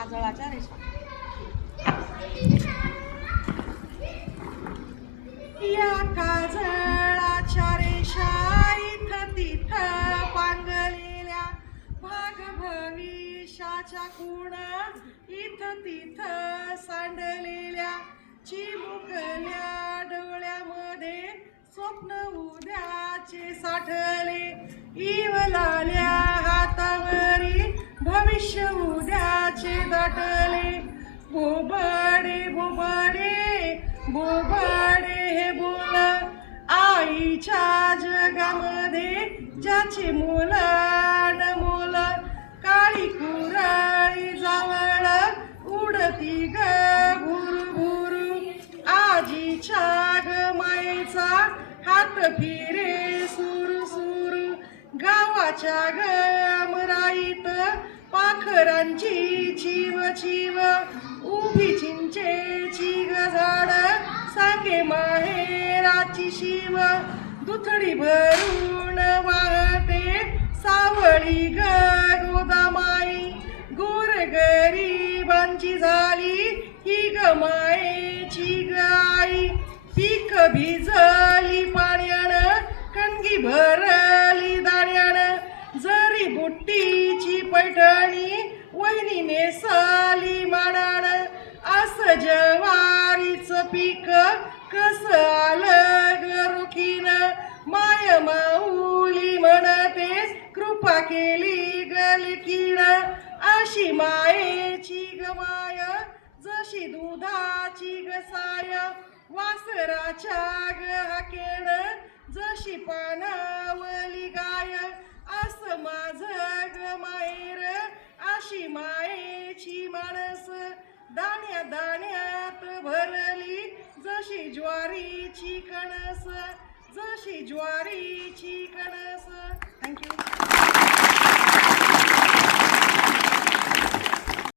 काजळाच्या रेषा. या काजळाच्या रेषा इथं तिथं पांगलेल्या, भाग भविष्याच्या खूण इथं तिथं सांडलेल्या, चिमुकल्या डोळ्यामध्ये स्वप्न उद्याचे साठले, इवलाल्या हातावरी भविष्य उद्याचे दाटले. बोबडे बोबडे बोबडे हे बोल, आईच्या जगामध्ये ज्याचे मोल अनमोल, काळी कुराळी जावळ उडती ग भुरभुर, आजीच्या ग मायेचा हात फिरे सुरू सुरू, गावाच्या ग अमराईत पाखरांची चिव चिव, उभी चिंचेची ग झाड सांगे माहेराची शिव, दुथडी भरून वाहते सावळी ग गोदामाई, गोर गरिबांची झाली ही ग मायेची ग आई. पीक भिजली पाण्यानं, कणगी भरली दाण्यानं, जरी बुट्टीची पैठणी वहिनी नेसली मानानं, असं ज्वारीचं पीक कसं आलं ग रोखीनं, माय माऊली म्हणते कृपा केली ग लेकीनं, अशी मायेची ग माय जशी दुधाची ग साय, वासराच्या ग हाकेण जशी पाणावली गाय, असं माझं ग माहेर अशी मायेची माणस, दाण्या दाण्यात भरली जशी ज्वारीची कणस, जशी ज्वारीची कणस. थँक्यू.